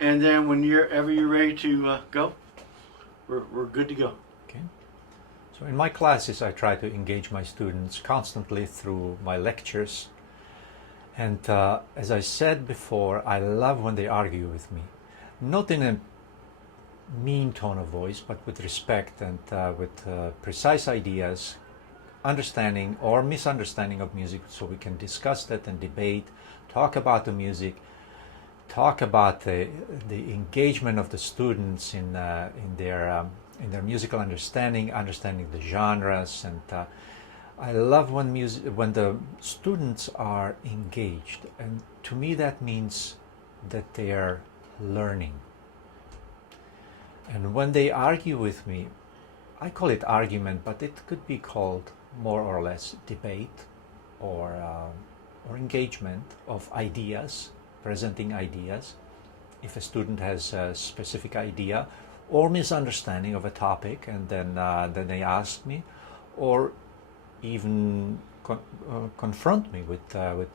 and then whenever you're ready to go, we're good to go. Okay. So in my classes, I try to engage my students constantly through my lectures. And as I said before, I love when they argue with me. Not in a mean tone of voice, but with respect and with precise ideas, understanding or misunderstanding of music, so we can discuss that and debate, talk about the music, talk about the engagement of the students in their musical understanding the genres, and I love when the students are engaged, and to me that means that they are learning. And when they argue with me, I call it argument, but it could be called more or less debate or engagement of ideas, presenting ideas. If a student has a specific idea or misunderstanding of a topic, and then they ask me, or even confront me with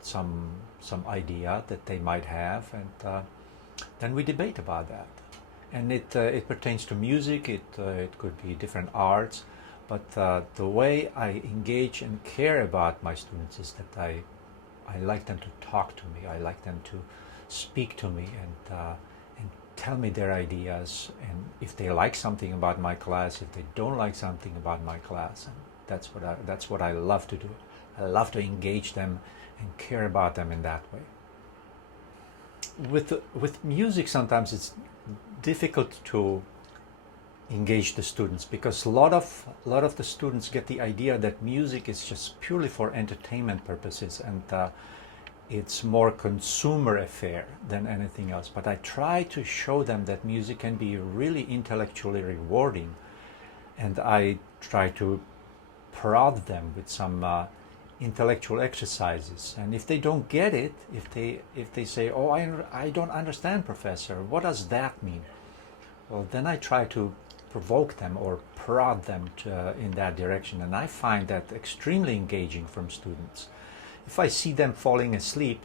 some idea that they might have, and then we debate about that. And it pertains to music. It could be different arts, but the way I engage and care about my students is that I like them to talk to me. I like them to speak to me and tell me their ideas, and if they like something about my class, if they don't like something about my class. And that's what I love to do. I love to engage them and care about them in that way. With music, sometimes it's difficult to engage the students, because a lot of the students get the idea that music is just purely for entertainment purposes, and it's more consumer affair than anything else. But I try to show them that music can be really intellectually rewarding, and I try to prod them with some intellectual exercises. And if they don't get it, if they say, "Oh, I don't understand, Professor, what does that mean?" Well, then I try to provoke them or prod them in that direction, and I find that extremely engaging from students. If I see them falling asleep,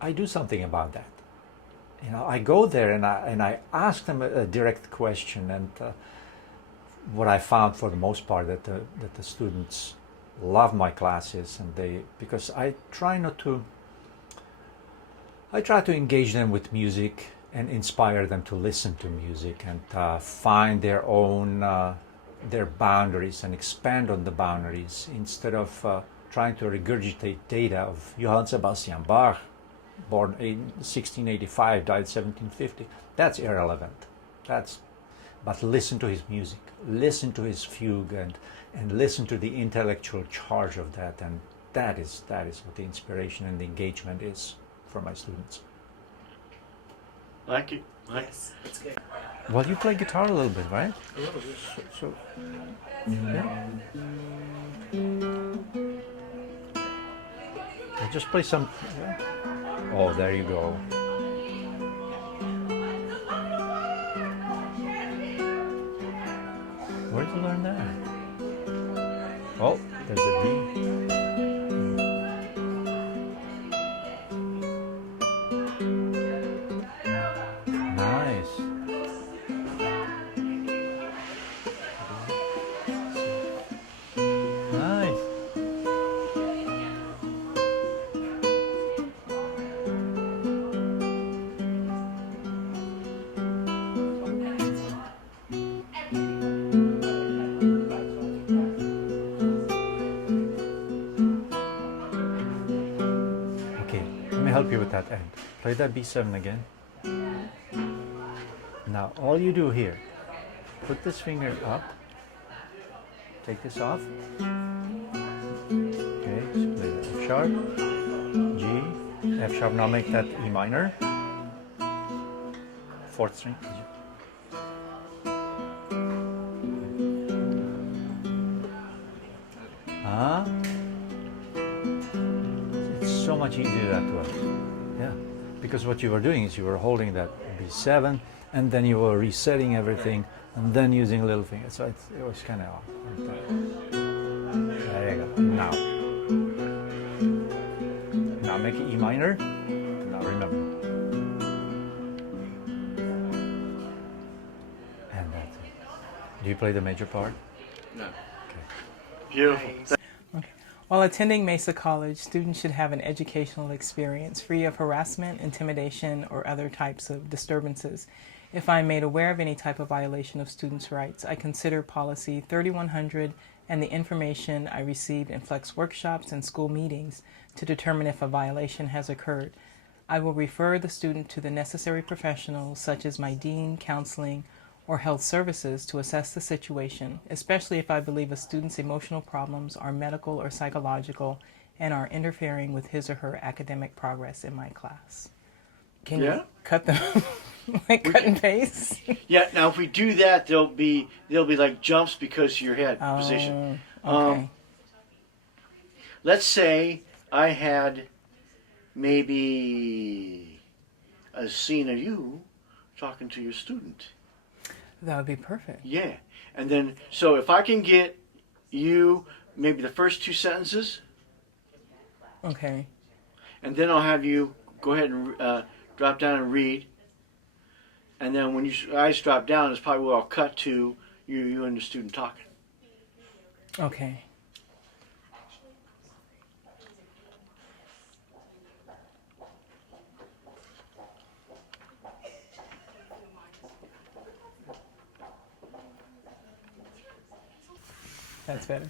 I do something about that. I go there and I ask them a direct question, and what I found for the most part that the students love my classes, and because I try to engage them with music and inspire them to listen to music and find their own their boundaries and expand on the boundaries, instead of trying to regurgitate data of Johann Sebastian Bach, born in 1685, died 1750. That's irrelevant. But listen to his music, listen to his fugue, and listen to the intellectual charge of that, and that is what the inspiration and the engagement is for my students. Like it. Yes, that's good. Well, you play guitar a little bit, right? A little bit. So yeah. I'll just play some. Yeah. Oh, there you go. Where'd you learn that? Oh, there's a D. Nice. Nice. Okay, let me help you with that end. Play that B7 again. Now all you do here, put this finger up, take this off. Okay, so play the F sharp, G, F sharp. Now make that E minor, 4th string. It's so much easier that way. Yeah, because what you were doing is you were holding that B7, and then you were resetting everything, and then using a little finger. So it was kind of off. There you go. Now make it E minor. Now remember. Do you play the major part? No. Beautiful. Okay. While attending Mesa College, students should have an educational experience free of harassment, intimidation, or other types of disturbances. If I am made aware of any type of violation of students' rights, I consider Policy 3100 and the information I received in flex workshops and school meetings to determine if a violation has occurred. I will refer the student to the necessary professionals, such as my dean, counseling, or health services, to assess the situation, especially if I believe a student's emotional problems are medical or psychological and are interfering with his or her academic progress in my class. Can Yeah. you cut them like cut and paste? Yeah. Now, if we do that, there'll be like jumps because of your head position. Okay. Let's say I had maybe a scene of you talking to your student. That would be perfect. Yeah. And then, so if I can get you maybe the first 2 sentences, Okay. and then I'll have you go ahead and drop down and read. And then when your eyes drop down, is probably where I'll cut to you and the student talking. Okay. That's better.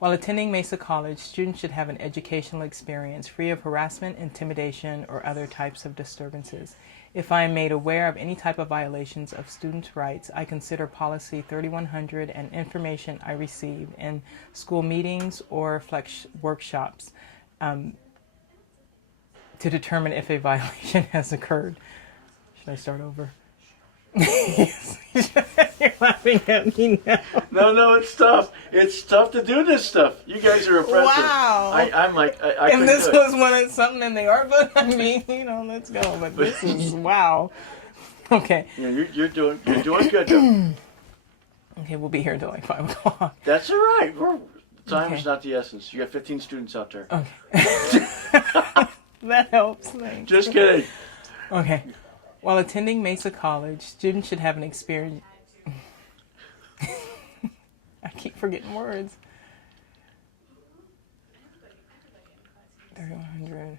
While attending Mesa College, students should have an educational experience free of harassment, intimidation, or other types of disturbances. If I am made aware of any type of violations of students' rights, I consider Policy 3100 and information I received in school meetings or flex workshops to determine if a violation has occurred. Should I start over? You're laughing at me now. No, it's tough. It's tough to do this stuff. You guys are impressive. Wow. I'm like, I If couldn't this do it. was one of something in the art book, I mean, let's go. But this is wow. Okay. Yeah, you're doing good. Though. Okay, we'll be here until like 5 o'clock. That's all right. Time is Okay. not the essence. You got 15 students out there. Okay. That helps. Thanks. Just kidding. Okay. While attending Mesa College, students should have an experience. I keep forgetting words. 3100.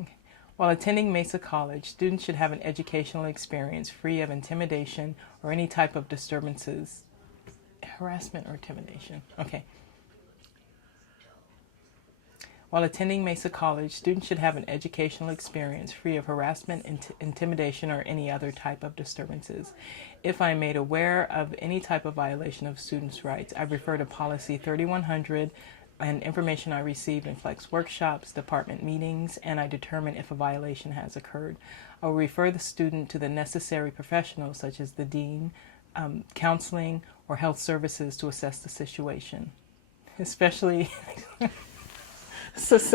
Okay. While attending Mesa College, students should have an educational experience free of intimidation or any type of disturbances, harassment or intimidation. Okay. While attending Mesa College, students should have an educational experience free of harassment, intimidation, or any other type of disturbances. If I am made aware of any type of violation of students' rights, I refer to Policy 3100 and information I received in flex workshops, department meetings, and I determine if a violation has occurred. I will refer the student to the necessary professionals, such as the dean, counseling, or health services, to assess the situation. Especially...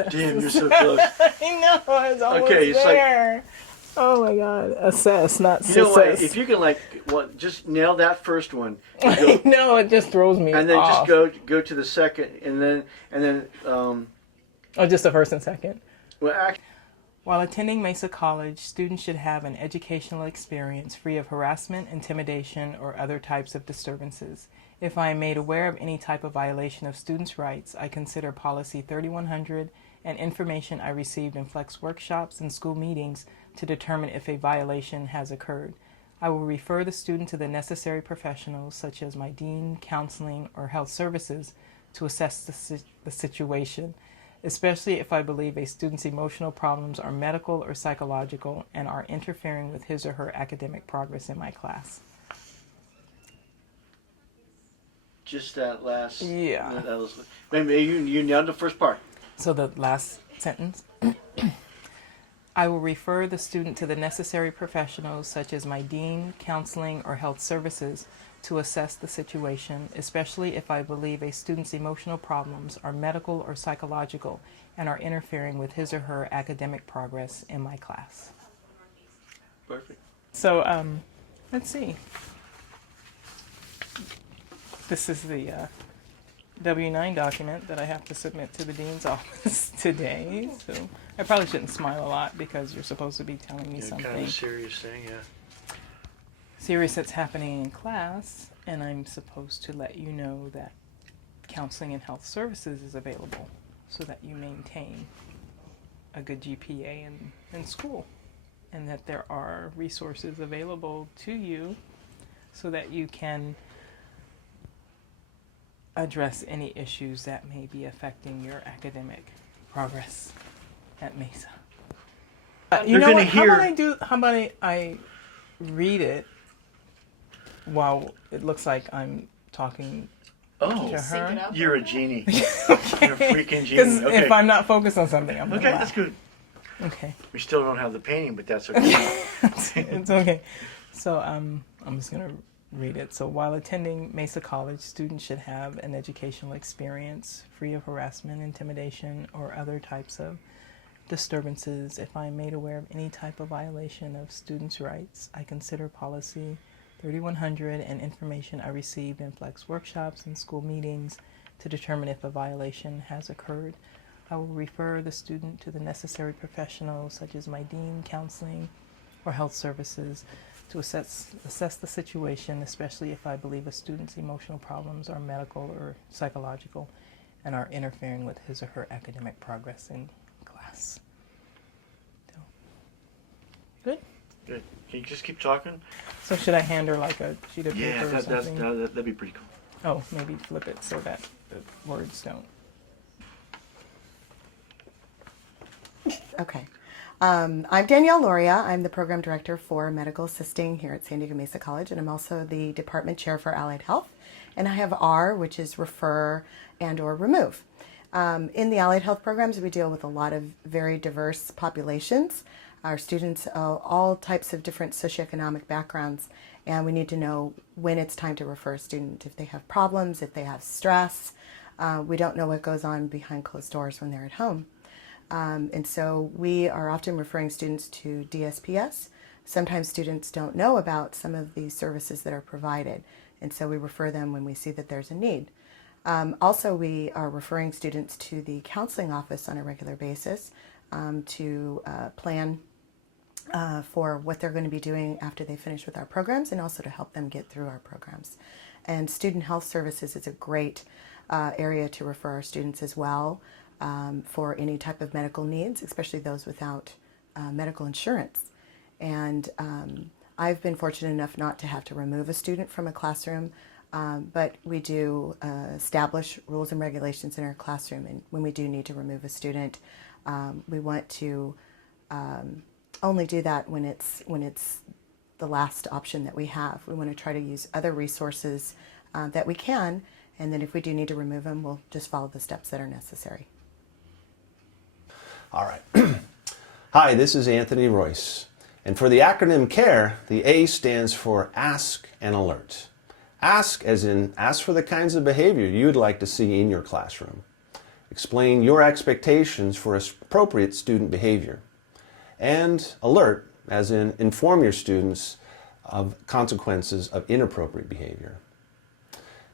Damn, you're so close. I know, it's almost Okay, it's there. Oh my God, assess, not You know what? success. If you can just nail that first one, I know, it just throws me and then off. just go to the second, and then Oh, just the first and second. well, actually, While attending Mesa College, students should have an educational experience free of harassment, intimidation, or other types of disturbances. If I am made aware of any type of violation of students' rights, I consider Policy 3100 and information I received in flex workshops and school meetings to determine if a violation has occurred. I will refer the student to the necessary professionals, such as my dean, counseling, or health services, to assess the situation, especially if I believe a student's emotional problems are medical or psychological and are interfering with his or her academic progress in my class. just that last. Yeah. That was, maybe you nailed the first part. So the last sentence. I will refer the student to the necessary professionals, such as my dean, counseling, or health services, to assess the situation, especially if I believe a student's emotional problems are medical or psychological and are interfering with his or her academic progress in my class. Perfect. So, let's see. This is the W-9 document that I have to submit to the dean's office today. So I probably shouldn't smile a lot because you're supposed to be telling me Yeah, something. kind of a serious thing, yeah. serious that's happening in class, and I'm supposed to let you know that counseling and health services is available so that you maintain a good GPA in school, and that there are resources available to you so that you can address any issues that may be affecting your academic progress at Mesa. You You're know gonna what? hear- How about I read it while it looks like I'm talking Oh, to Sync it her? up. you're a genie. You're a freaking genie. Because Okay. if I'm not focused on something, I'm Okay, gonna that's good. Okay. We still don't have the painting, but that's okay. It's okay. So I'm just going to read it. So while attending Mesa College, students should have an educational experience free of harassment, intimidation, or other types of disturbances. If I'm made aware of any type of violation of students' rights, I consider policy 3100 and information I received in flex workshops and school meetings to determine if a violation has occurred. I will refer the student to the necessary professionals such as my dean, counseling, or health services to assess the situation, especially if I believe a student's emotional problems are medical or psychological and are interfering with his or her academic progress in class. So, good? Good. Can you just keep talking? So should I hand her like a sheet of Yeah, paper or something? that'd be pretty cool. Oh, maybe flip it so that the words don't. Okay. I'm Danielle Loria. I'm the program director for medical assisting here at San Diego Mesa College, and I'm also the department chair for allied health. And I have R, which is refer and or remove. In the allied health programs, we deal with a lot of very diverse populations. Our students, all types of different socioeconomic backgrounds, and we need to know when it's time to refer a student, if they have problems, if they have stress. We don't know what goes on behind closed doors when they're at home. And so we are often referring students to DSPS. Sometimes students don't know about some of these services that are provided, and so we refer them when we see that there's a need. Also, we are referring students to the counseling office on a regular basis to plan for what they're going to be doing after they finish with our programs, and also to help them get through our programs. And student health services is a great area to refer our students as well. For any type of medical needs, especially those without medical insurance. And I've been fortunate enough not to have to remove a student from a classroom, but we do establish rules and regulations in our classroom. And when we do need to remove a student, we want to only do that when it's the last option that we have. We want to try to use other resources that we can, and then if we do need to remove them, we'll just follow the steps that are necessary. All right. Hi, this is Anthony Royce. And for the acronym CARE, the A stands for Ask and Alert. Ask as in ask for the kinds of behavior you'd like to see in your classroom. Explain your expectations for appropriate student behavior. And alert as in inform your students of consequences of inappropriate behavior.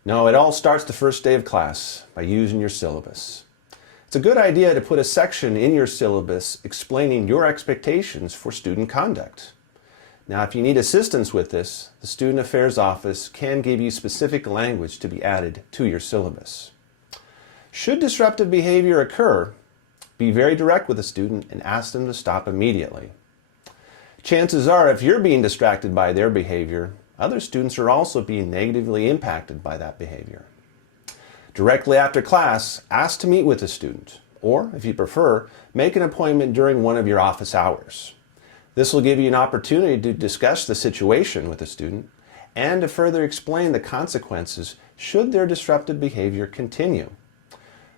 Now, it all starts the first day of class by using your syllabus. It's a good idea to put a section in your syllabus explaining your expectations for student conduct. Now, if you need assistance with this, the Student Affairs Office can give you specific language to be added to your syllabus. Should disruptive behavior occur, be very direct with the student and ask them to stop immediately. Chances are, if you're being distracted by their behavior, other students are also being negatively impacted by that behavior. Directly after class, ask to meet with the student, or, if you prefer, make an appointment during one of your office hours. This will give you an opportunity to discuss the situation with the student and to further explain the consequences should their disruptive behavior continue.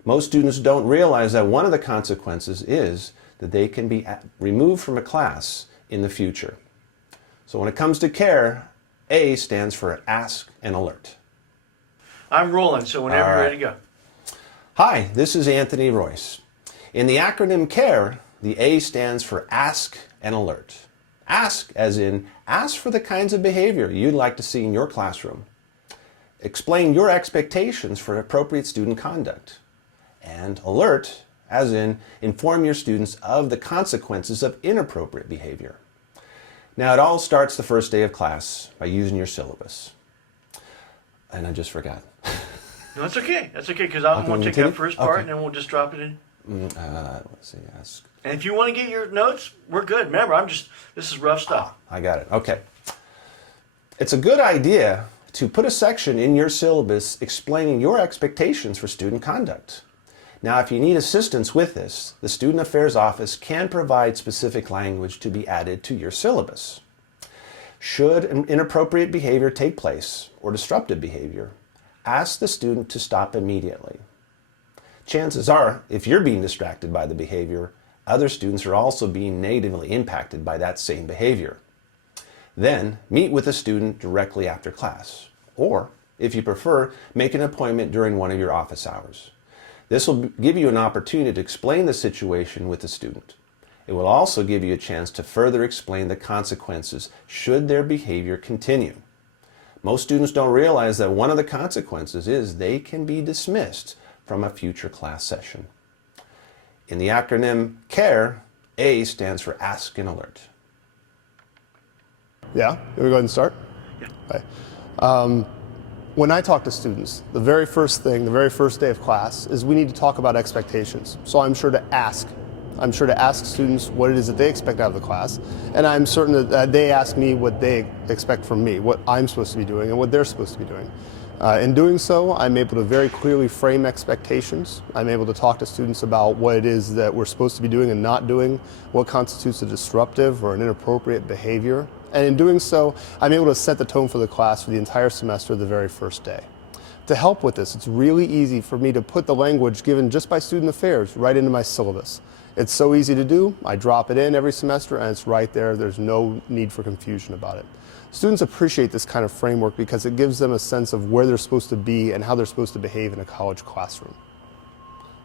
Most students don't realize that one of the consequences is that they can be removed from a class in the future. So when it comes to CARE, A stands for Ask and Alert. I'm rolling, so whenever you're ready to go. Hi, this is Anthony Royce. In the acronym CARE, the A stands for Ask and Alert. Ask as in ask for the kinds of behavior you'd like to see in your classroom. Explain your expectations for appropriate student conduct. And alert as in inform your students of the consequences of inappropriate behavior. Now it all starts the first day of class by using your syllabus. And I just forgot. No, that's okay. That's okay, because I'm going to take that first part, and then we'll just drop it in. Let's see, ask. And if you want to get your notes, we're good. Remember, this is rough stuff. I got it. Okay. It's a good idea to put a section in your syllabus explaining your expectations for student conduct. Now, if you need assistance with this, the Student Affairs Office can provide specific language to be added to your syllabus. Should an inappropriate behavior take place or disruptive behavior, ask the student to stop immediately. Chances are, if you're being distracted by the behavior, other students are also being negatively impacted by that same behavior. Then, meet with the student directly after class, or, if you prefer, make an appointment during one of your office hours. This will give you an opportunity to explain the situation with the student. It will also give you a chance to further explain the consequences should their behavior continue. Most students don't realize that one of the consequences is they can be dismissed from a future class session. In the acronym CARE, A stands for Ask and Alert. Yeah, can we go ahead and start? Yeah. Okay. When I talk to students, the very first thing, the very first day of class, is we need to talk about expectations. So I'm sure to ask. I'm sure to ask students what it is that they expect out of the class, and I'm certain that they ask me what they expect from me, what I'm supposed to be doing and what they're supposed to be doing. In doing so, I'm able to very clearly frame expectations. I'm able to talk to students about what it is that we're supposed to be doing and not doing, what constitutes a disruptive or an inappropriate behavior. And in doing so, I'm able to set the tone for the class for the entire semester the very first day. To help with this, it's really easy for me to put the language given just by Student Affairs right into my syllabus. It's so easy to do. I drop it in every semester and it's right there. There's no need for confusion about it. Students appreciate this kind of framework because it gives them a sense of where they're supposed to be and how they're supposed to behave in a college classroom.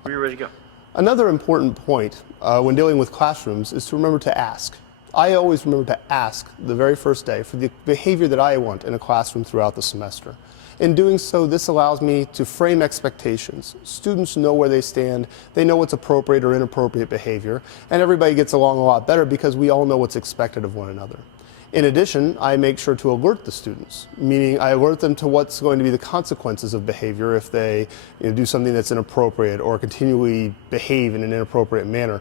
Are you ready to go? Another important point when dealing with classrooms is to remember to ask. I always remember to ask the very first day for the behavior that I want in a classroom throughout the semester. In doing so, this allows me to frame expectations. Students know where they stand, they know what's appropriate or inappropriate behavior, and everybody gets along a lot better because we all know what's expected of one another. In addition, I make sure to alert the students, meaning I alert them to what's going to be the consequences of behavior if they do something that's inappropriate or continually behave in an inappropriate manner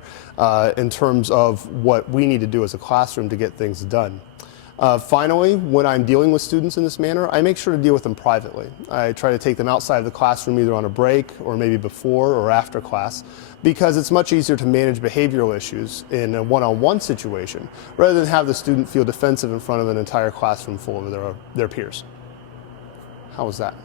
in terms of what we need to do as a classroom to get things done. Finally, when I'm dealing with students in this manner, I make sure to deal with them privately. I try to take them outside of the classroom either on a break or maybe before or after class, because it's much easier to manage behavioral issues in a one-on-one situation rather than have the student feel defensive in front of an entire classroom full of their peers. How was that?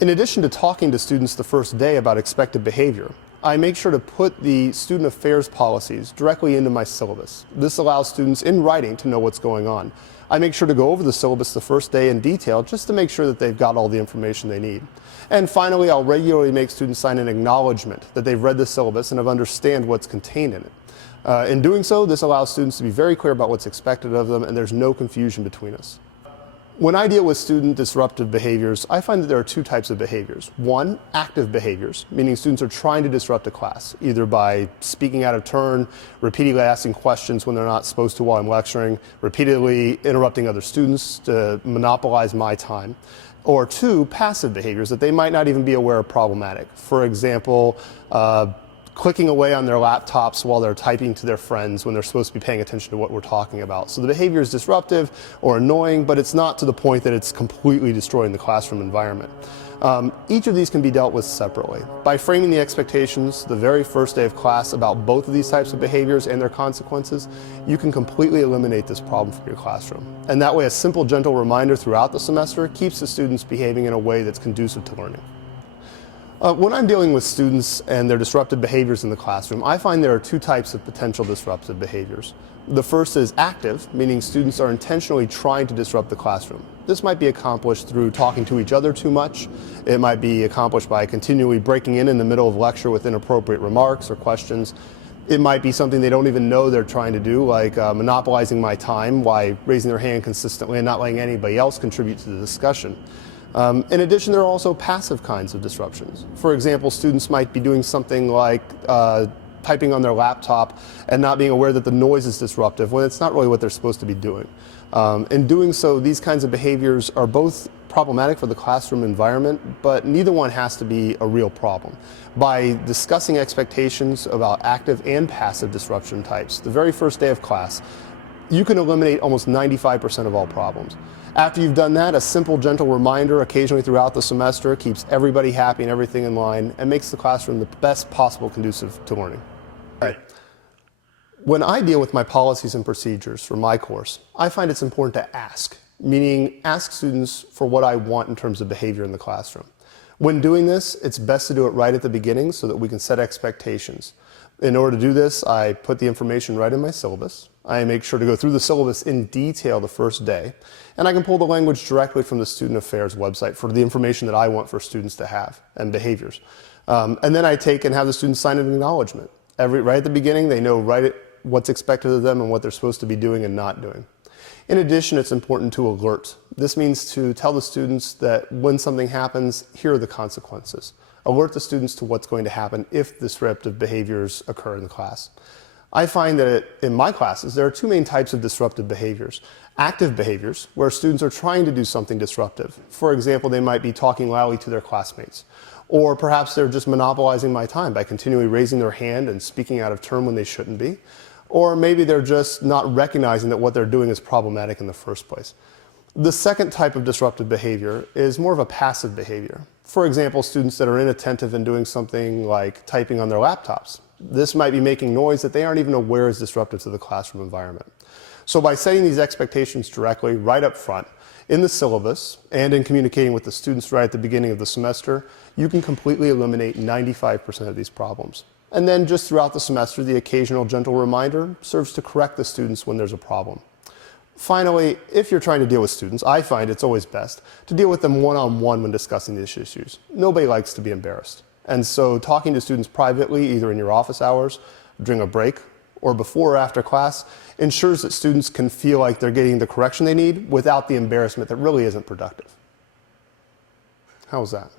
In addition to talking to students the first day about expected behavior, I make sure to put the student affairs policies directly into my syllabus. This allows students in writing to know what's going on. I make sure to go over the syllabus the first day in detail just to make sure that they've got all the information they need. And finally, I'll regularly make students sign an acknowledgement that they've read the syllabus and have understand what's contained in it. In doing so, this allows students to be very clear about what's expected of them and there's no confusion between us. When I deal with student disruptive behaviors, I find that there are two types of behaviors. One, active behaviors, meaning students are trying to disrupt a class, either by speaking out of turn, repeatedly asking questions when they're not supposed to while I'm lecturing, repeatedly interrupting other students to monopolize my time. Or two, passive behaviors that they might not even be aware are problematic. For example, clicking away on their laptops while they're typing to their friends when they're supposed to be paying attention to what we're talking about. So the behavior is disruptive or annoying, but it's not to the point that it's completely destroying the classroom environment. Each of these can be dealt with separately. By framing the expectations the very first day of class about both of these types of behaviors and their consequences, you can completely eliminate this problem from your classroom. And that way, a simple, gentle reminder throughout the semester keeps the students behaving in a way that's conducive to learning. When I'm dealing with students and their disruptive behaviors in the classroom, I find there are two types of potential disruptive behaviors. The first is active, meaning students are intentionally trying to disrupt the classroom. This might be accomplished through talking to each other too much. It might be accomplished by continually breaking in the middle of lecture with inappropriate remarks or questions. It might be something they don't even know they're trying to do, like monopolizing my time by raising their hand consistently and not letting anybody else contribute to the discussion. In addition, there are also passive kinds of disruptions. For example, students might be doing something like typing on their laptop and not being aware that the noise is disruptive when it's not really what they're supposed to be doing. In doing so, these kinds of behaviors are both problematic for the classroom environment, but neither one has to be a real problem. By discussing expectations about active and passive disruption types the very first day of class, you can eliminate almost 95% of all problems. After you've done that, a simple, gentle reminder occasionally throughout the semester keeps everybody happy and everything in line and makes the classroom the best possible conducive to learning. When I deal with my policies and procedures for my course, I find it's important to ask, meaning ask students for what I want in terms of behavior in the classroom. When doing this, it's best to do it right at the beginning so that we can set expectations. In order to do this, I put the information right in my syllabus. I make sure to go through the syllabus in detail the first day, and I can pull the language directly from the Student Affairs website for the information that I want for students to have and behaviors. And then I take and have the students sign an acknowledgement. Right at the beginning, they know what's expected of them and what they're supposed to be doing and not doing. In addition, it's important to alert. This means to tell the students that when something happens, here are the consequences. Alert the students to what's going to happen if disruptive behaviors occur in the class. I find that in my classes, there are two main types of disruptive behaviors. Active behaviors, where students are trying to do something disruptive. For example, they might be talking loudly to their classmates. Or perhaps they're just monopolizing my time by continually raising their hand and speaking out of turn when they shouldn't be. Or maybe they're just not recognizing that what they're doing is problematic in the first place. The second type of disruptive behavior is more of a passive behavior. For example, students that are inattentive and doing something like typing on their laptops. This might be making noise that they aren't even aware is disruptive to the classroom environment. So by setting these expectations directly right up front, in the syllabus, and in communicating with the students right at the beginning of the semester, you can completely eliminate 95% of these problems. And then just throughout the semester, the occasional gentle reminder serves to correct the students when there's a problem. Finally, if you're trying to deal with students, I find it's always best to deal with them one-on-one when discussing these issues. Nobody likes to be embarrassed. And so talking to students privately, either in your office hours, during a break, or before or after class, ensures that students can feel like they're getting the correction they need without the embarrassment that really isn't productive. How was that?